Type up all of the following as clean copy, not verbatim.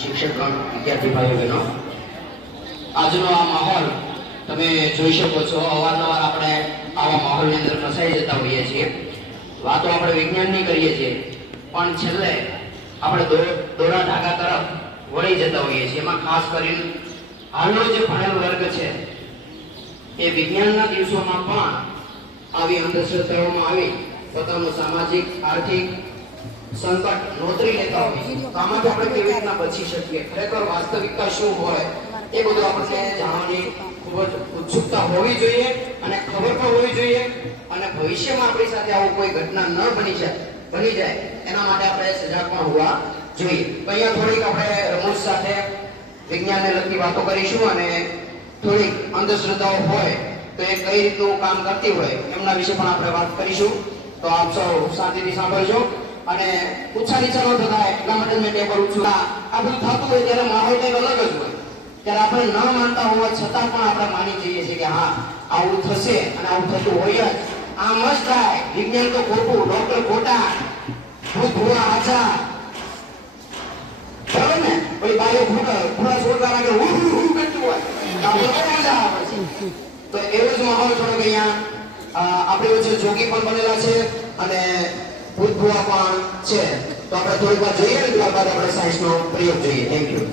શિક્ષકગણ, વિદ્યાર્થી ભાઈઓ બહેનો, આજનો આ માહોલ તમે જોઈ શકો છો. અવારનવાર આપણે આવા માહોલની અંદર ફસાઈ જતા હોઈએ છીએ. વાતો આપણે વિજ્ઞાનની કરીએ છીએ, પણ છેલ્લે આપણે દોરા ધાગા તરફ વળી જતા હોઈએ છીએ. એમાં ખાસ કરીને હાલનો જે ભણેલો વર્ગ છે એ વિજ્ઞાનના દિવસોમાં પણ આવી અંધશ્રદ્ધાઓમાં આવી પોતાનું સામાજિક આર્થિક સંકટ નોંધી લેતા હોય. તો આમાંથી આપણે કેવી રીતના બચી શકીએ, ખરેખર વાસ્તવિકતા શું હોય એ બધું આપણે જાણવાની ખૂબ જ ઉત્સુકતા હોવી જોઈએ અને ખબર પણ હોવી જોઈએ. અને ભવિષ્યમાં આપણી સાથે આવું કોઈ ઘટના ન બની જાય એના માટે આપણે સજાગ પણ હોવા જોઈએ. તો અહીંયા થોડીક આપણે રમૂજ સાથે વિજ્ઞાનને લગતી વાતો કરીશું અને થોડીક અંધશ્રદ્ધાઓ હોય તો એ કઈ રીતનું કામ કરતી હોય એમના વિશે પણ આપણે વાત કરીશું. તો આપ સૌ શાંતિથી સાંભળજો અને ઉછા નીચા ન થતા એટલા માટે મેં ટેબલ ઊંચું. આ બધું થતું હોય ત્યારે માહોલ કંઈક અલગ જ હોય. ત્યારે આપણે ન માનતા હોવા છતાં પણ આપણે માની જઈએ છીએ કે હા આવું થશે અને આવું થતું હોય જ. આમ જ થાય. વિજ્ઞાન તો ખોટું, ડોક્ટર ખોટા, ભૂત ભૂવા આછા, બરાબર ને? પછી બાયો ભૂરા છોડવા લાગે હું કરતું હોય મજા આવે છે. તો એવો જ માહોલ થોડોક અહીંયા આપણી વચ્ચે જોગી પણ બનેલા છે અને ભૂત ભૂવા પણ છે. તો આપણે થોડીક વાર જોઈએ ને ત્યારબાદ આપણે સાયન્સનો પ્રયોગ જોઈએ. Thank you.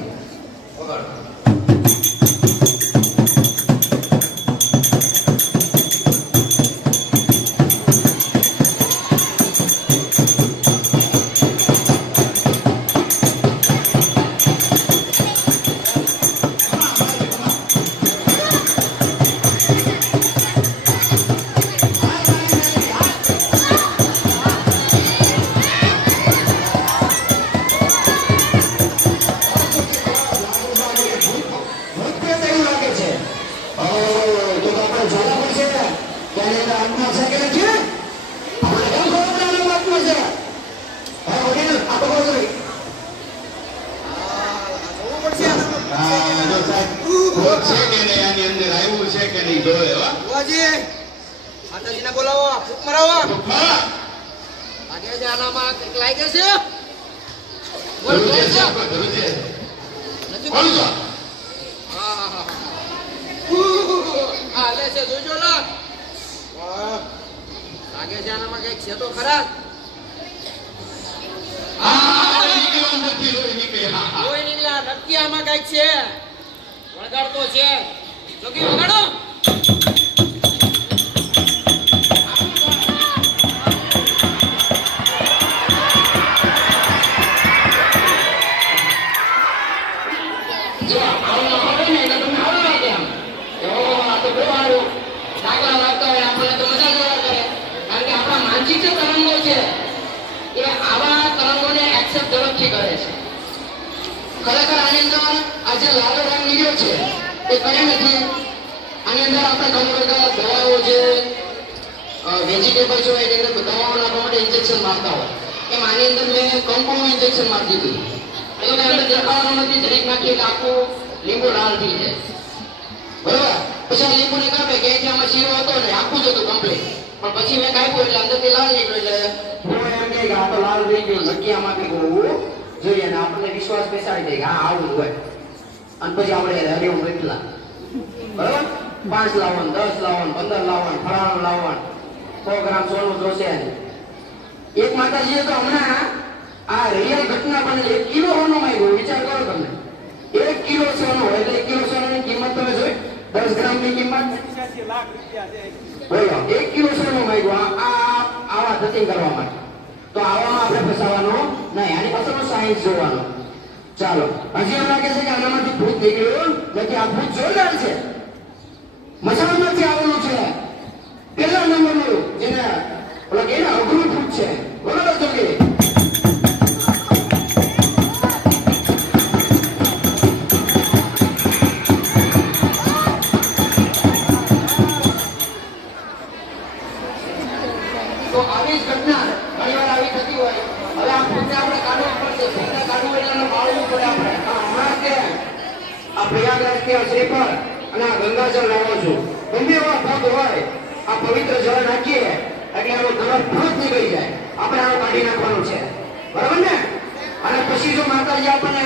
ખરેખર આની અંદર આ જે લાલ રંગ નીકળ્યો છે એ કઈ નથી. આની અંદર આપણે ઘણી બધા દવાઓ છે, વેજીટેબલ છે, એની અંદર દવાઓ નાખવા માટે ઇન્જેક્શન મારતા હોય. એમ આની અંદર મેં કંકુનું ઇન્જેક્શન મારી દીધું. એટલે આપણે દેખાવાનું નથી, જરીક નાખીએ એટલે આખું લીંબુ લાલ થઈ જાય. બરોબર? પછી આ લીંબુ ને કાપે કે આમાં શીરો હતો ને આખું જ હતું કમ્પ્લીટ. પણ પછી મેં કાપ્યું એટલે અંદરથી લાલ નીકળ્યો. એટલે એમ કે આ તો લાલ થઈ ગયું, નક્કી આમાં કંઈક હોવું જોઈએ ને આપણને વિશ્વાસ બેસાડી દે કે હા આવું જ હોય. અને પછી આપણે હરિયું એટલા બરાબર 5 લાવવાનું, 10 લાવવાનું, 15 લાવવાનું, ફળાણું લાવવાનું, 100 ગ્રામ સોનું જોશે. એક માતાજીએ તો હમણાં આ રિયલ ઘટના બનેલી 1 કિલો સોનું માંગ્યું. વિચાર કરો તમે, 1 કિલો સોનું હોય એટલે 1 કિલો સોનાની કિંમત તમે જોઈ, 10 ગ્રામની કિંમત બોલો. 1 કિલો સોનું માંગ્યું આવા ધતિંગ કરવા માટે. તો આવામાં આપણે ફસાવાનું નહીં, આની પાછળનો સાયન્સ જોવાનો. ચાલો, હજી એમ લાગે છે કે આનામાંથી ભૂત નીકળ્યું નથી. આ ભૂત જોરદાર છે, મસાલામાંથી આવેલું છે. પેલા નંબરનું જેને ઓલા કે અઘરું ભૂત છે. બરોબર છો કે તો આવી જ ઘટના ઘણી વાર આવી થતી હોય. હવે આ ભૂતને આપણે કાઢવું પડશે. ભૂતને કાઢવું એટલે બાળવું પડે આપણે. હમણાં કે આ પ્રયાગરાજ કે શ્રીફળ અને આ ગંગાજળ લાવો છું. ગમે એવા ભૂત હોય આ પવિત્ર જળ નાખીએ એટલે એનો કલર ભૂત નીકળી જાય. આપણે આ કાઢી નાખવાનું છે, બરાબર ને? અને પછી જો માતાજી આપણને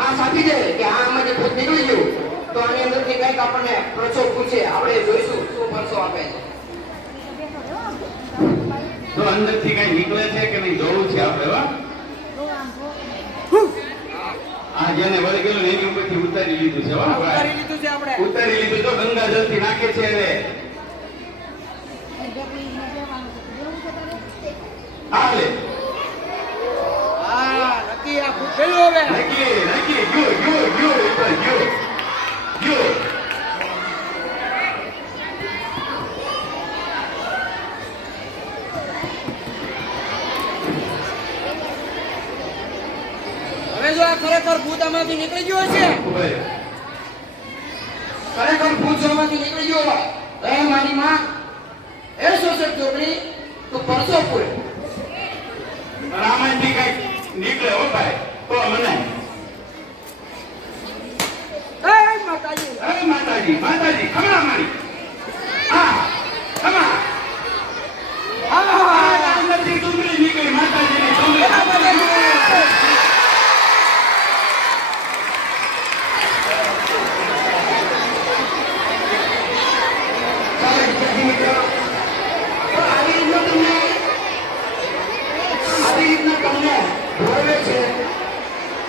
આ સાચી છે કે આમાં જે ભૂત નીકળી ગયું તો આની અંદરથી કંઈક આપણને પરસો પૂછે આપણે જોઈશું શું પરસો આપે છે તો અંદરથી કઈ નીકળે છે કે નહીં જોવું છે આપણે હો આ જેને વળી ગયેલું એની ઉપરથી ઉતારી લીધું છે હો ઉતારી લીધું છે આપણે ઉતારી લીધું તો ગંગાજળ થી નાખે છે હવે હાલે હા નક્કી આ ભૂત ગયું હવે નક્કી નક્કી ગયો ગયો ગયો ઉપર ગયો ગયો હવે જો આ ખરેખર ભૂત આમાંથી નીકળી ગયો છે ઉભા ખરેખર ભૂત જોમાંથી નીકળી ગયો હોય તો એ મારી માં એ શોષક ચોકડી તો પરસો પૂરે રામાયણથી કઈક નીકળે હો ભાઈ તો મને એ માતાજી અરે માતાજી માતાજી ખમણા મારી હા ખમા હા અંદરથી ડુંગળી નીકળી માતાજીની ડુંગળી આવી રીતના તમને ભોળવે છે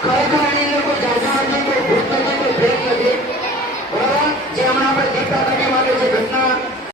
ખરેખર એની અંદર કોઈ જાદુ નથી કોઈ